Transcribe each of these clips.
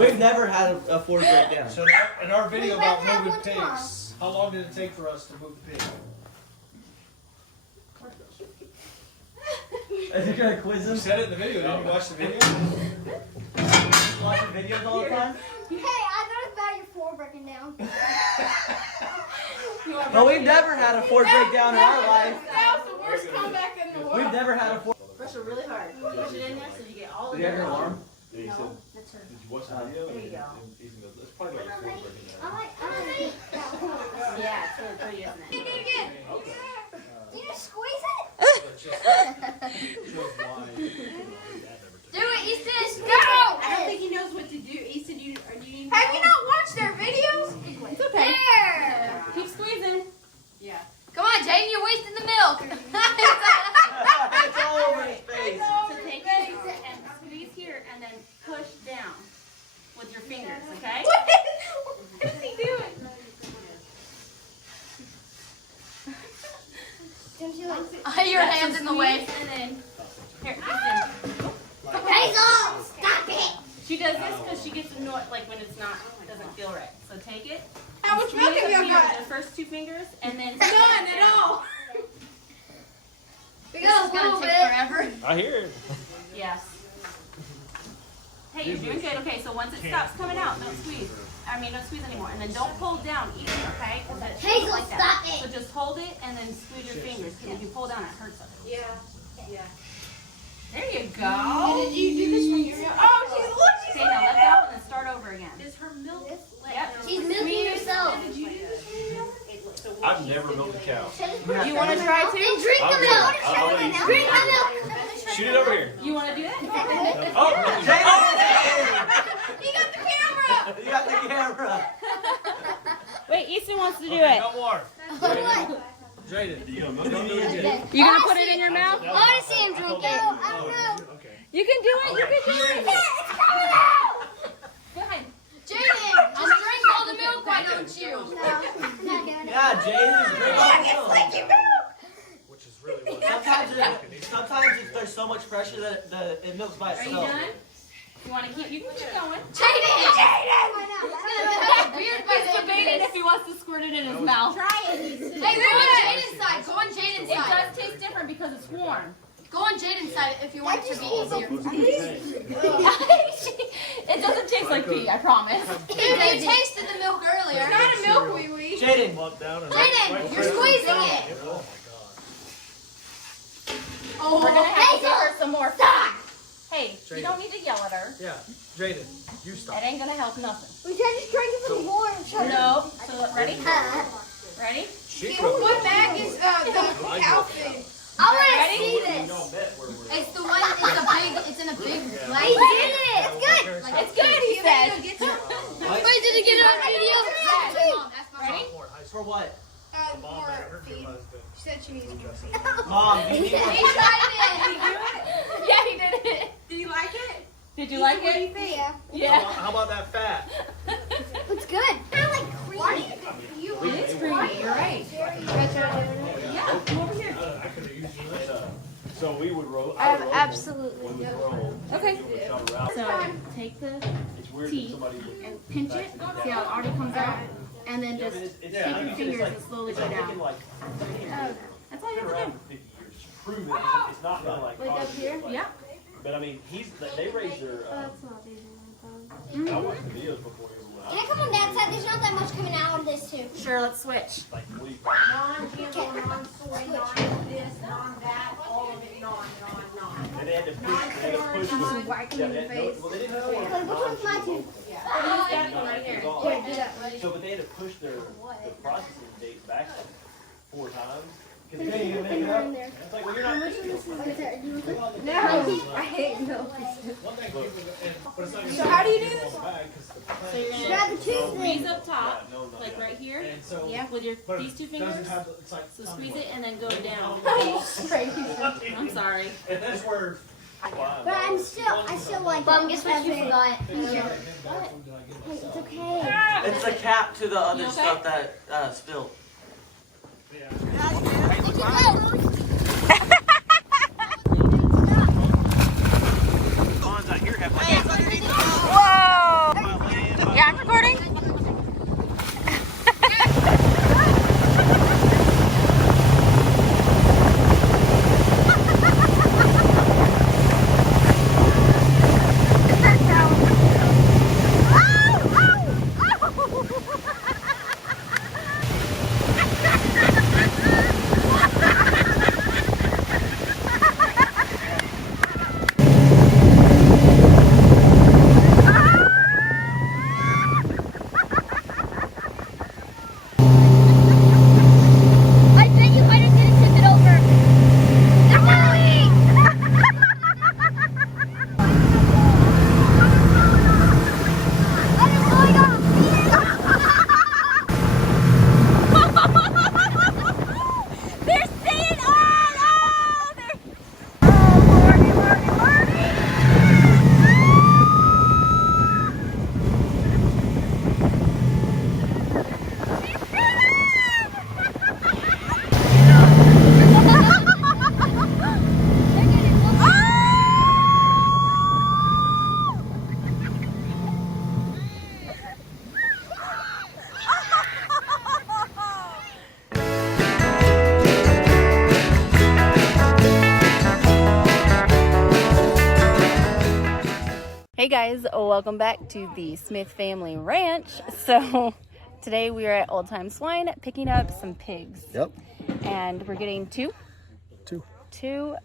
We've never had a Ford breakdown. So in our video about moving pigs, how long did it take for us to move the pig? Is it gonna quiz You him? said it in the video. Didn't you watch the video? Watching videos all the time? Hey, I thought about your Ford breaking down. But we've never had a Ford breakdown in our life. That was the worst comeback in the world. We've never had a Ford. Pressure really hard. Push it in there so you get all of Did you it. have your alarm? Yeah, he said, No, that's her. did you watch the video? There you go. And Ethan goes, that's probably like a Ford breaking down. I like that one. Yeah, it's really pretty, isn't it? Do it again. Do you just squeeze it? Do it, Easton. Go. I don't think he knows what to do. Easton, do you need Have you not watched their videos? It's okay. There. Keep squeezing. Yeah. Come on, Jaden, you're wasting the milk. It's all over his face. So take it and squeeze here and then push down with your fingers, okay? What is he doing? Your hands in the way. And then, here, Easton. Hazel, stop it. She does this because she gets annoyed, like when it's not, doesn't feel right. So take it. How much milk have you got? The first two fingers and then None at all. This is gonna take forever. I hear it. Yes. Hey, you're doing good. Okay, so once it stops coming out, don't squeeze. Don't squeeze anymore. And then don't pull down either, okay? Hazel, like that. stop it. So just hold it and then squeeze your fingers. Because if you pull down, it hurts us. Yeah. Yeah. There you go. Did you do this from your milk? Oh, she's Okay, now let go and then start over again. Is her milk? Yep. She's milking herself. Did you do this from your milk? I've never milked a cow. You want to try too? Then drink the milk. Drink the milk. Shoot it over here. You want to do that? Oh, He got the camera. You got the camera. Wait, Easton wants to do Okay, it. no more. What? Jaden. You gonna put it in your mouth? I want to see him drink it. I don't know. You can do it. You can do it. It's coming out. Go ahead. Jaden, just drink all the milk, why don't you? No, I'm not doing it. Yeah, Jaden, just drink all the milk. Which is really what Sometimes there's so much pressure that it milks by Are you itself. done? You want to keep? You can keep going. Jaden! Weird by He's debating if he wants to squirt it in his mouth. Try it. Hey, go on Jaden's side. Go on Jaden's It side. does taste different because it's warm. Go on Jaden's side if you want it to be easier. It doesn't taste like pee, I promise. You tasted the milk earlier. It's not a milk wee wee. Jaden, Jaden, you're squeezing it. Oh, we're gonna have to give her some more. Stop. Hey, you don't need to yell at her. Yeah, Jaden, you stop. It ain't gonna help nothing. We tried to drink it from warm. No. So ready? Ready? What bag is the cow food? I want to see this. It's the one. It's in a big. He did it. It's good. It's good, he said. Wait, did it get on video? Ready? for what? More feed. She said she needs more feed. Mom, you need He tried it. Yeah, he did it. Did you like it? Did you like it? Yeah. Yeah. How about that fat? It's good. I like creamy. It is creamy, you're right. Yeah, come over here. So we would roll. Absolutely. When we roll. Okay. we would shove her out. So take the It's weird tea that somebody would. and pinch it. See how it already comes out? And then just take your fingers and slowly go down. That's all you have to do. 50 years. Just prove it. It's not gonna like. Like up here? Yeah. But I mean, they raised their. I watched the videos before he went Can I come on that side? There's not that much coming out of this too. Sure, let's switch. like, what do you Non-GMO, non-soy, non-this, non-that, all of it non. And they had to push. They had to push. Why can you face? Well, they didn't have Wait, which one's my tooth? Right here. Here, do that. So, but they had to push their processing date back like 4 times. Because they Put didn't your make it finger up. in there. It's like, well, you're not fixing this. No, I hate milk. So how do you do this? So you're gonna Grab the tooth squeeze thing. up top, like right here. Yeah, with these two fingers. So squeeze it and then go down. I'm sorry. And that's where. But I still like Mom, guess what you forgot? Hey, it's okay. It's the cap to the other You okay? stuff that spilled. Bonds out here have like Whoa! guys, welcome back to the Smith Family Ranch. So today we are at Old Time Swine picking up some pigs. Yep. And we're getting two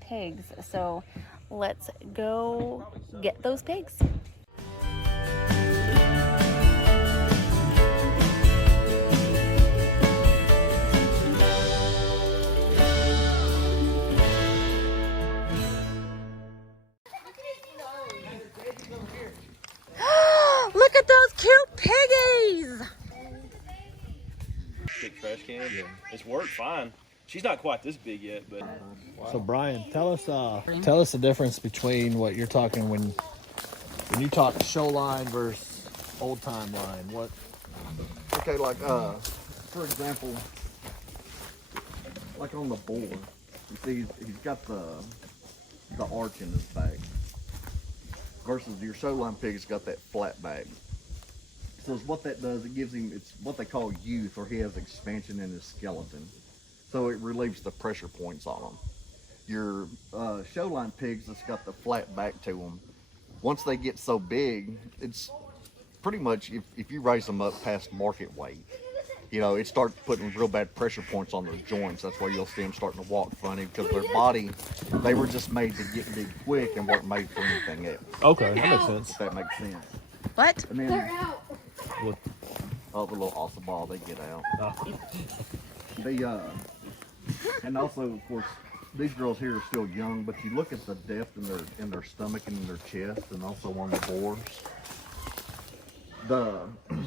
pigs. So let's go get those pigs. Look at those cute piggies! Big trash can. Yeah. It's worked fine. She's not quite this big yet, but. So Brian, tell us the difference between what you're talking when you talk show line versus old time line. What? Okay, like for example, like on the boar, you see he's got the arch in his back. Versus your show line pig's got that flat back. So what that does, it gives him, it's what they call youth, or he has expansion in his skeleton. So it relieves the pressure points on them. Your show line pigs that's got the flat back to them, once they get so big, it's pretty much, if you raise them up past market weight, you know, it starts putting real bad pressure points on their joints. That's why you'll see them starting to walk funny, because their body, they were just made to get big quick and weren't made for anything else. Okay, that makes sense. If that makes sense. What? And then, oh, the little ossa ball they get out. And also, of course, these girls here are still young, but you look at the depth in their stomach and in their chest, and also on the boars.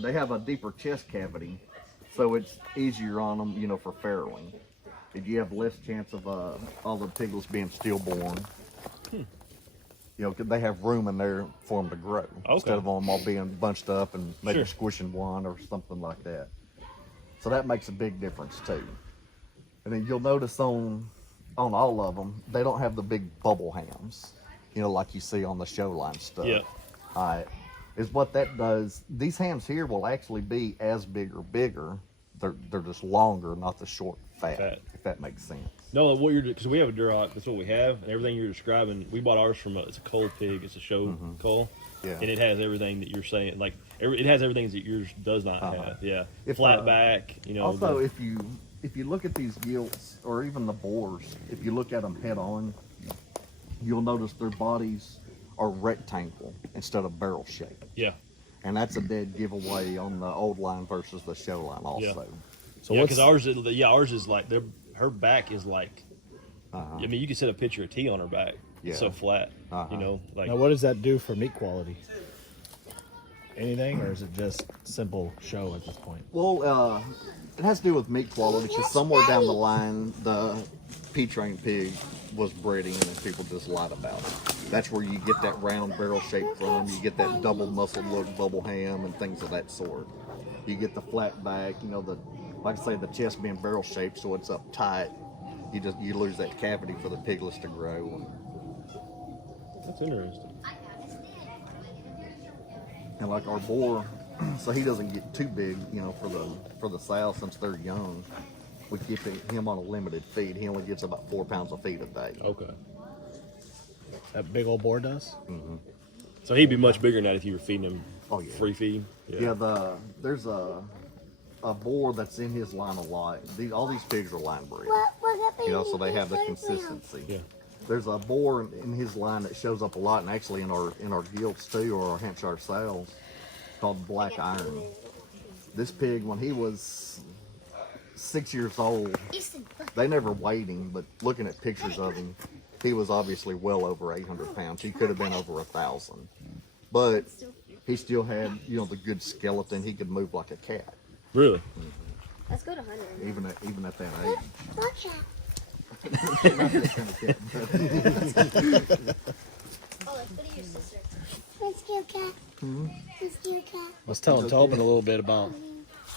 They have a deeper chest cavity, so it's easier on them, you know, for farrowing. If you have less chance of all the piglets being stillborn, you know, they have room in there for them to grow instead of them all being bunched up and maybe squishing one or something like that. So that makes a big difference too. And then you'll notice on all of them, they don't have the big bubble hams, you know, like you see on the show line stuff. Yeah. All right. Is what that does. These hams here will actually be as big or bigger. They're just longer, not the short fat. If that makes sense. No, what you're because we have a Duroc. That's what we have, and everything you're describing. We bought ours from it's a cull pig. It's a show cull. Yeah. And it has everything that you're saying. Like it has everything that yours does not have. Yeah. Flat back. You know. Also, if you look at these gilts or even the boars, if you look at them head on, you'll notice their bodies are rectangle instead of barrel shaped. Yeah. And that's a dead giveaway on the old line versus the show line also. Yeah. So because ours is like her back is like. I mean, you can set a picture of T on her back. Yeah. It's so flat. You know, like. Now, what does that do for meat quality? Anything, or is it just simple show at this point? Well, it has to do with meat quality, because somewhere down the line, the P-train pig was breeding, and then people just lied about it. That's where you get that round barrel shape from. You get that double muscle look bubble ham and things of that sort. You get the flat back, you know, like I say, the chest being barrel shaped, so it's up tight. You lose that cavity for the piglets to grow. That's interesting. And like our boar, so he doesn't get too big, you know, for the sow, since they're young. We keep him on a limited feed. He only gets about 4 pounds of feed a day. Okay. That big old boar does? Mm-hmm. So he'd be much bigger than that if you were feeding him free feed. Yeah, there's a boar that's in his line a lot. All these pigs are line bred, you know, so they have the consistency. Yeah. There's a boar in his line that shows up a lot, and actually in our gilts too, or our Hampshire sows, called Black Iron. This pig, when he was 6 years old, they never weighed him, but looking at pictures of him, he was obviously well over 800 pounds. He could have been over 1,000, but he still had, you know, the good skeleton. He could move like a cat. Really? Let's go to 100. Even at that age. Look cat. Not that kind of cat, but Oh, let's go to your sister. Let's go cat. Let's go cat. I was telling Tobin a little bit about,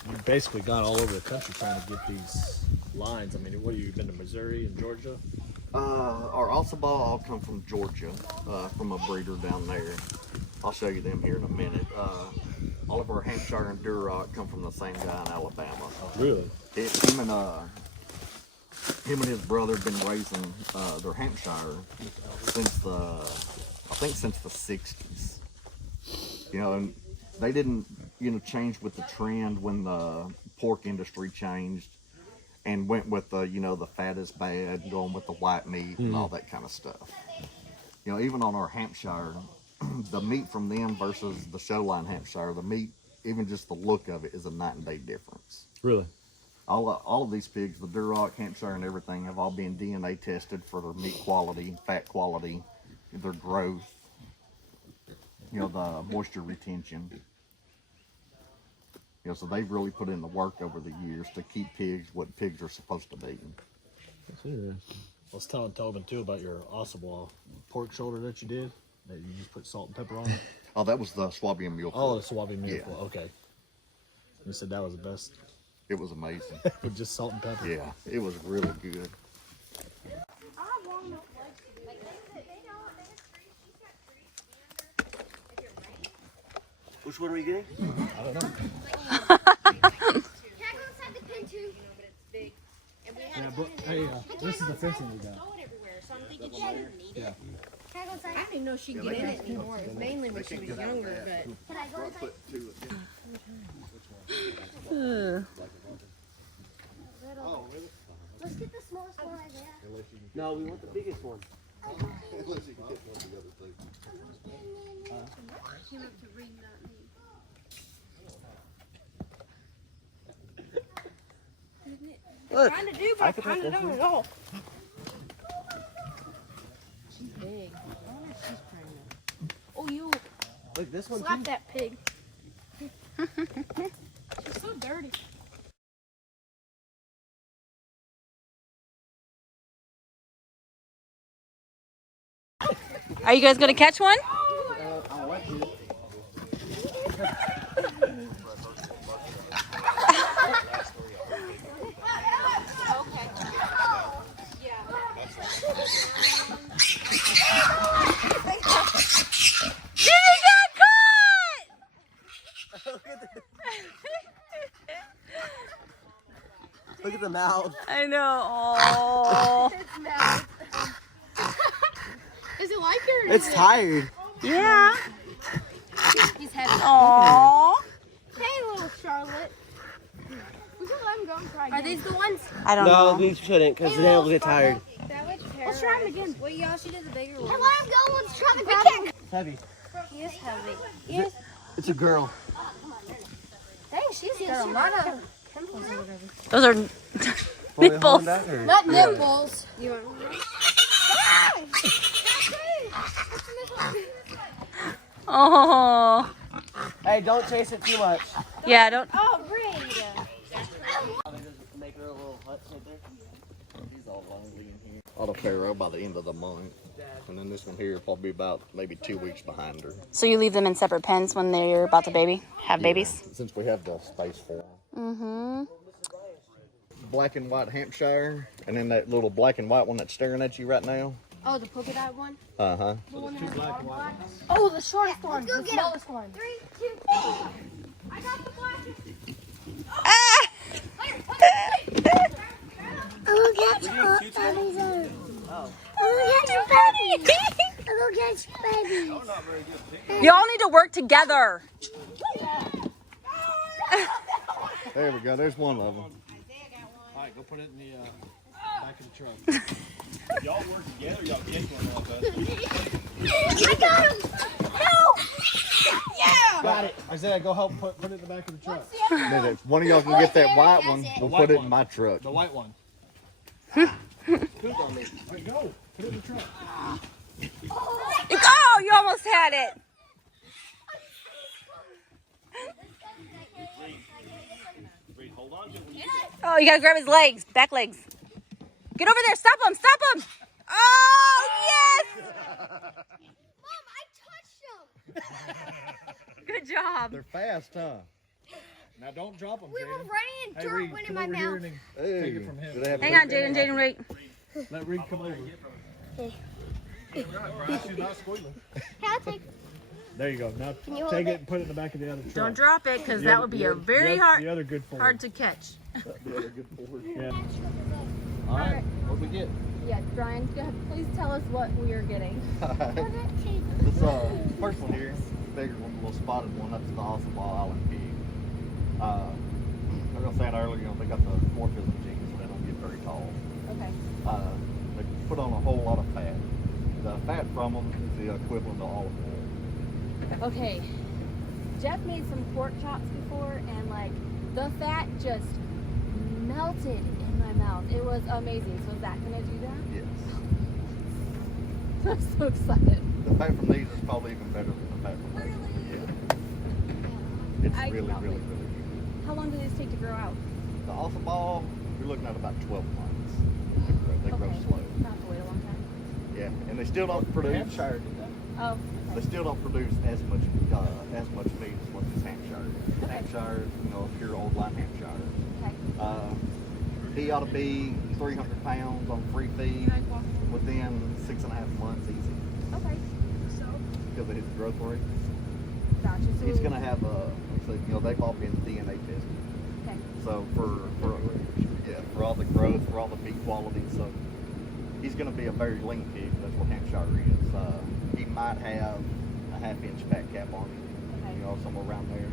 you basically gone all over the country trying to get these lines. I mean, what have you been to Missouri and Georgia? Our Ossa ball all come from Georgia, from a breeder down there. I'll show you them here in a minute. All of our Hampshire and Duroc come from the same guy in Alabama. Really? Him and his brother have been raising their Hampshire since the 60s. You know, and they didn't, you know, change with the trend when the pork industry changed and went with the, you know, the fat is bad, going with the white meat and all that kind of stuff. You know, even on our Hampshire, the meat from them versus the showline Hampshire, the meat, even just the look of it, is a night and day difference. Really? All of these pigs, the Duroc, Hampshire, and everything, have all been DNA tested for their meat quality, fat quality, their growth, you know, the moisture retention. You know, so they've really put in the work over the years to keep pigs what pigs are supposed to be. That's interesting. I was telling Tobin too about your Ossabaw pork shoulder that you did. That you just put salt and pepper on it. Oh, that was the Swabian mule. Oh, the Swabian mule. Yeah. Okay. You said that was the best. It was amazing. With just salt and pepper. Yeah, it was really good. Which one are we getting? I don't know. Can I go inside the pen too? Yeah, but hey, this is the fencing we got. Yeah. Can I go inside? I didn't even know she'd get in it anymore. It was mainly when she was younger, but. Can I go inside? Let's get the smallest one right there. No, we want the biggest one. Look, trying to do, but I kind of don't at all. She's big. I wonder if she's pregnant. Oh, you Look, this one Slap too. that pig. She's so dirty. Are you guys gonna catch one? I want to. Look at the mouth. I know. Oh. Is it like her? It's tired. Yeah. He's heavy. Aww. Hey, little Charlotte. We can let him go and try again. Are these the ones? I don't No, know. we shouldn't, because then it'll get tired. Let's try him again. Well, y'all should do the bigger one. And let him go. Let's try the grab him. It's heavy. He is heavy. He is. It's a girl. Dang, she's got a lot of pimples or whatever. Those are Want me to hold nipples. that, or- Not nipples. You want Oh. Hey, don't chase it too much. Yeah, don't. Oh, great. Make her a little hut right there. He's all lonely in here. Auto Pharaoh by the end of the month. And then this one here will probably be about maybe 2 weeks behind her. So you leave them in separate pens when they're about to have babies? Yeah, since we have the space for them. Mm-hmm. Black and white Hampshire, and then that little black and white one that's staring at you right now. Oh, the polka dot one? Uh-huh. The one that has black and white. Oh, the shortest one. go The get smallest one. 3, 2, 1. I got the blackest. Ah! Look at your baby. Look at your baby. Look at your baby. Y'all need to work together. There we go. There's one of them. All right, go put it in the back of the truck. Y'all work together, y'all catch one like that. I got him. No. Yeah. Got it. Isaiah, go help put it in the back of the truck. Then if one of y'all can get that white one, we'll white put it one. in my truck. The white one. Poop on me. All right, go. Put it in the truck. Oh, you almost had it. Oh, you gotta grab his legs, back legs. Get over there, stop him, stop him. Oh, yes. Mom, I touched him. Good job. They're fast, huh? Now don't drop them, We were Jaden. running and Hey, dirt Reed, went in come my over here mouth. and Hey, take it from him. do they have Hang on, Jaden, Jaden, wait. Let Reed come over. She's not squealing. I'll take. There you go. Now you hold take it? it and put it in the back of the other truck. Don't drop it, because The that other- would be the a other- very the hard other good forward. hard to catch. The other good forward. Yeah. All right. What we get? Yes, Brian, please tell us what we are getting. This first one here bigger one, the little spotted one, that's the Awesome Island pig. Like I was saying earlier, they got the dwarfism gene, so they don't get very tall. Okay. They put on a whole lot of fat. The fat from them is the equivalent of olive oil. Okay. Jeff made some pork chops before, and like the fat just melted in my mouth. It was amazing. So is that gonna do that? Yes. I'm so excited. The fat from these is probably even better than the fat from these. Yeah. It's really, cannot really, wait. really good. How long do these take to grow out? The Awesome Ball, you're looking at about 12 months. They grow Okay. slow. Not have to wait a long time. Yeah, and they still don't produce. Hampshire did that. Oh. They still don't produce as much meat as what this Hampshire. Okay. Hampshire, pure old line Hampshire. Okay. He ought to be 300 pounds on free feed within 6.5 months easy Okay. because of his growth rate. Gotcha. So He's gonna have they've all been DNA tested. Okay. So for all the growth, for all the meat quality, so he's gonna be a very lean pig. That's what Hampshire is. He might have a 1/2 inch fat cap on him, Okay. somewhere around there.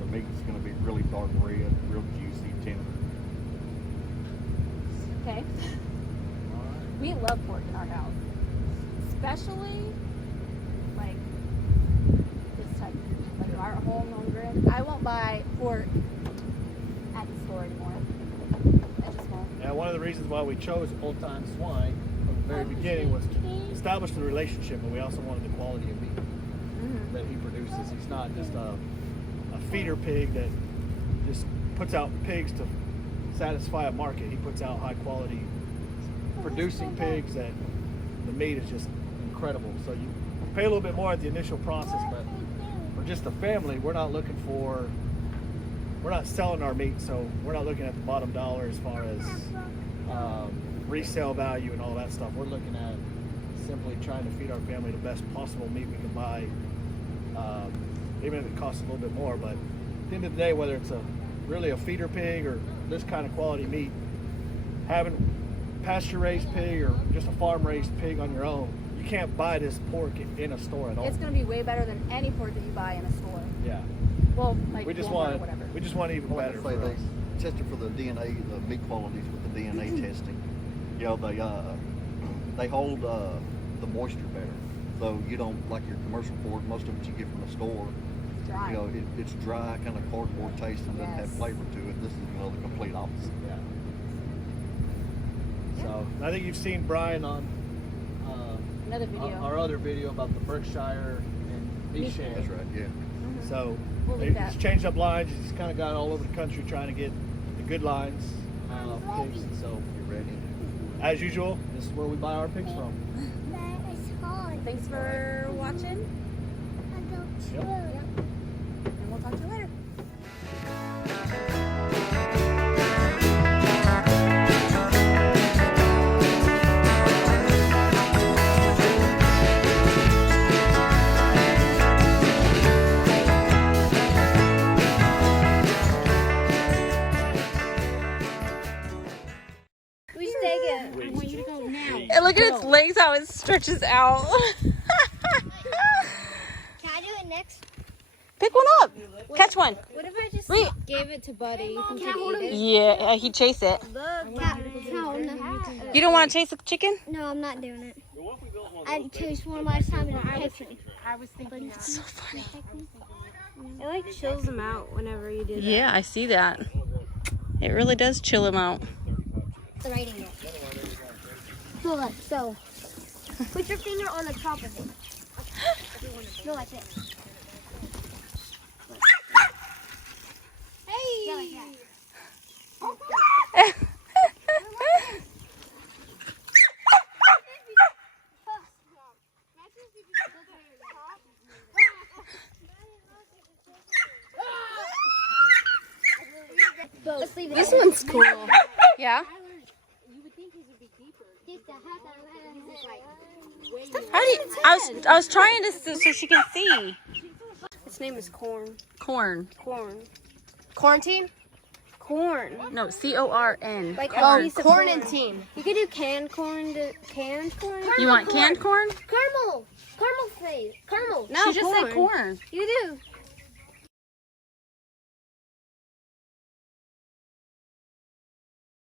The meat's gonna be really dark red, real juicy, tender. Okay. We love pork in our house, especially like this type, like our home grill. I won't buy pork at the store anymore. I just won't. Yeah, one of the reasons why we chose Old Time Swine from the very beginning was to establish the relationship, but we also wanted the quality of meat that he produces. He's not just a feeder pig that just puts out pigs to satisfy a market. He puts out high quality producing pigs that the meat is just incredible. So you pay a little bit more at the initial process, but for just a family, we're not selling our meat, so we're not looking at the bottom dollar as far as resale value and all that stuff. We're looking at simply trying to feed our family the best possible meat we can buy, even if it costs a little bit more. But at the end of the day, whether it's really a feeder pig or this kind of quality meat, having pasture raised pig or just a farm raised pig on your own, you can't buy this pork in a store at all. It's gonna be way better than any pork that you buy in a store. Yeah. Well, like We just Walmart want or whatever. even Like better. I say, For they us. tested for the DNA, the meat qualities with the DNA testing. They hold the moisture better. So you don't, like your commercial pork, most of it you get from the store, It's dry. it's dry, kind of cardboard taste and doesn't have Yes. flavor to it. This is, the complete opposite. Yeah. So I think you've seen Brian on Another video. our other video about the Berkshire and Bichon. That's right, yeah. So We'll leave that. he's changed up lines. He's kind of gone all over the country trying to get the good lines of pigs. And so You ready? as usual, this is where we buy our pigs from. Thanks for watching. Yep. And we'll talk to you later. We should take it. I want you to go now. And look at its legs, how it stretches out. Can I do it next? Pick one up. Catch one. What if I just Wait. gave it to Buddy? Can I hold him? Yeah, he chased it. Can I hold him? You don't want to chase the chicken? No, I'm not doing it. I chased one last time and it hit me. I was thinking that. So funny. It like chills him out whenever you do that. Yeah, I see that. It really does chill him out. The right angle. So look, so put your finger on the top of it. No, like this. Hey! Yeah, like that. Let's leave it. This one's cool. Yeah? You would think these would be deeper. How do you, I was trying to so she can see. Its name is Corn. Corn. Corn. Quarantine? Corn. No, C-O-R-N. Like corn. a piece of quarantine. You could do canned corn to canned corn. You want canned corn? Caramel. Caramel face. Caramel. No, she just said corn. You do.